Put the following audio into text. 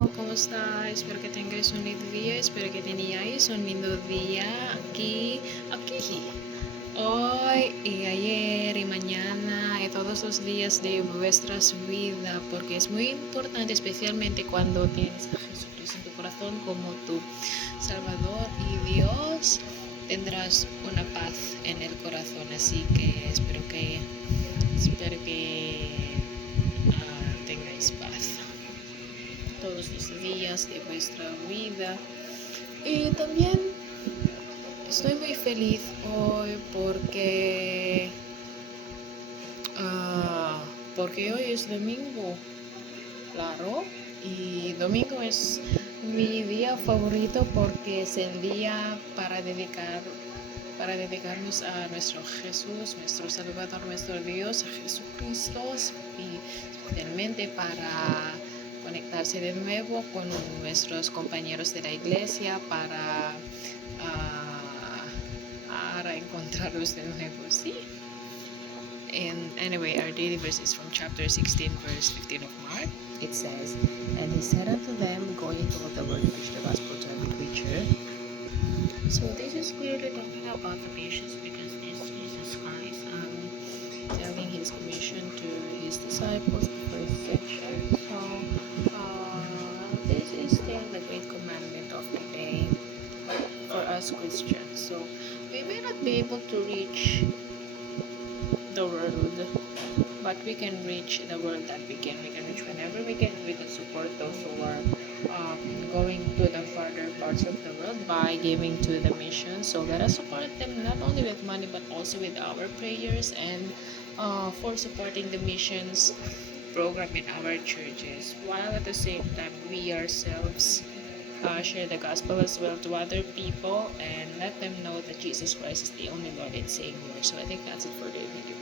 ¿Cómo está? Espero que tengáis un lindo día, espero que teníais un lindo día aquí, hoy y ayer y mañana y todos los días de vuestras vidas, porque es muy importante, especialmente cuando tienes a Jesucristo en tu corazón como tu Salvador y Dios, tendrás una paz en el corazón, así que espero que tengáis paz todos los días de vuestra vida. Y también estoy muy feliz hoy ah, porque hoy es domingo, claro, y domingo es mi día favorito porque es el día para dedicarnos a nuestro Jesús, nuestro Salvador, nuestro Dios, a Jesucristo, y especialmente para conectarse de nuevo con nuestros compañeros de la iglesia, para encontrarlos de nuevo, ¿sí? And anyway, our daily verse is from chapter 16, verse 15 of Mark. It says, "And he said unto them, Go into all the world and preach the gospel to every creature." So this is clearly talking about the patience because this Jesus Christ telling his commission to his disciples before his ascension. So this is still the great commandment of the day for us Christians. So we may not be able to reach the world, but we can reach the world that we can. We can reach whenever we can. We can support those who are going to the farther parts of the world by giving to the mission. So let us support them not only with money but also with our prayers and for supporting the missions program in our churches, while at the same time we ourselves share the gospel as well to other people and let them know that Jesus Christ is the only Lord and Savior. So I think that's it for today. Thank you.